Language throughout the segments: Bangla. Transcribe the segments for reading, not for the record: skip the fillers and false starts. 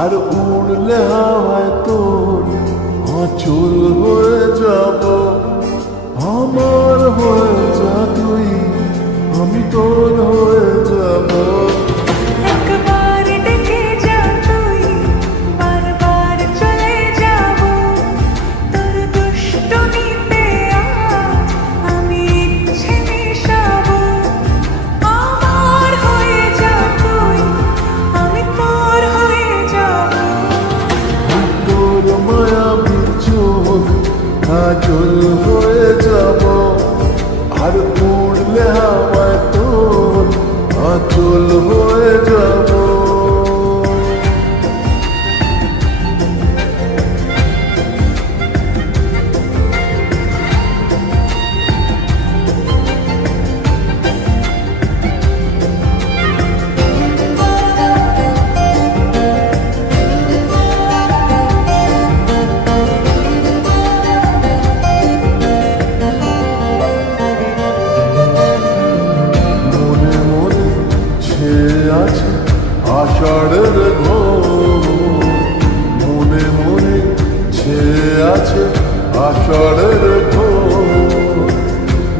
আর উড়লে হাওয়ায় তোর আঁচল হয়ে যাব। আমার হয়ে যা তুই, আমি তোর হয়ে যাব। একবার ডেকে যা তুই, বারবার চলে যাব। তোর দুষ্টুমিতে আজ আমি ইচ্ছে মিশাবো। আমার হয়ে যা তুই, আমি তোর হয়ে যাব। তোর মায়াবী চোখ কাজল হয়ে যাব। আর উড়লে হাওয়ায় তোর আঁচল হয়ে যাব। আছে আষাঢ়ের ঘোর, মনে মনে ছেয়ে আছে আষাঢ়ের ঘোর।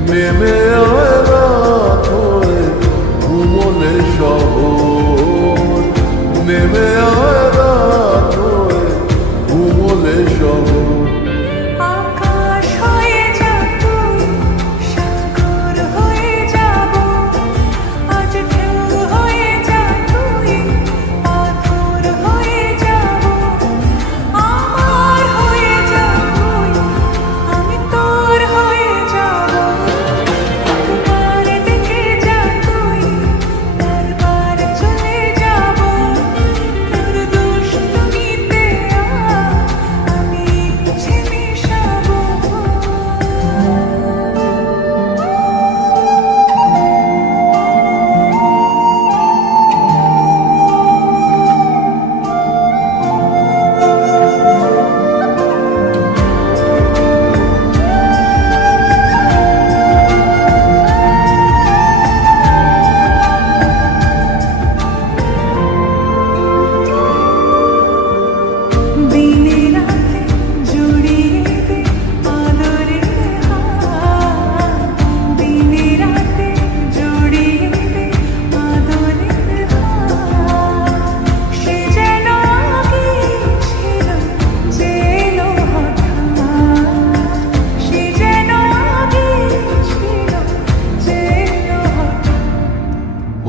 নেমে আয় রাত হয়ে ঘুমলে শহর, নেমে আয় রাত হয়ে ঘুমলে শহর। আকাশ হয়ে যা তুই, সাগর হয়ে যাব। আজ ঢেউ হয়ে যা তুই, পাথর হয়ে যাব। আমার হয়ে যা তুই, আমি তোর হয়ে যাব। একবার ডেকে যা তুই, বারবার চলে যাব। তোর দুষ্টুমিতে আজ আমি ইচ্ছে মিশাবো। দিনে রাতে জড়িয়ে দে আদরের হাত। দিনে রাতে জড়িয়ে দে আদরের হাত। সে যেন আগে ছিল, যে এলো হঠাৎ। সে যেন আগে ছিল, যে এলো হঠাৎ।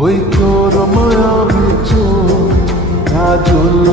ওই তোর মায়াবী চোখ কাজল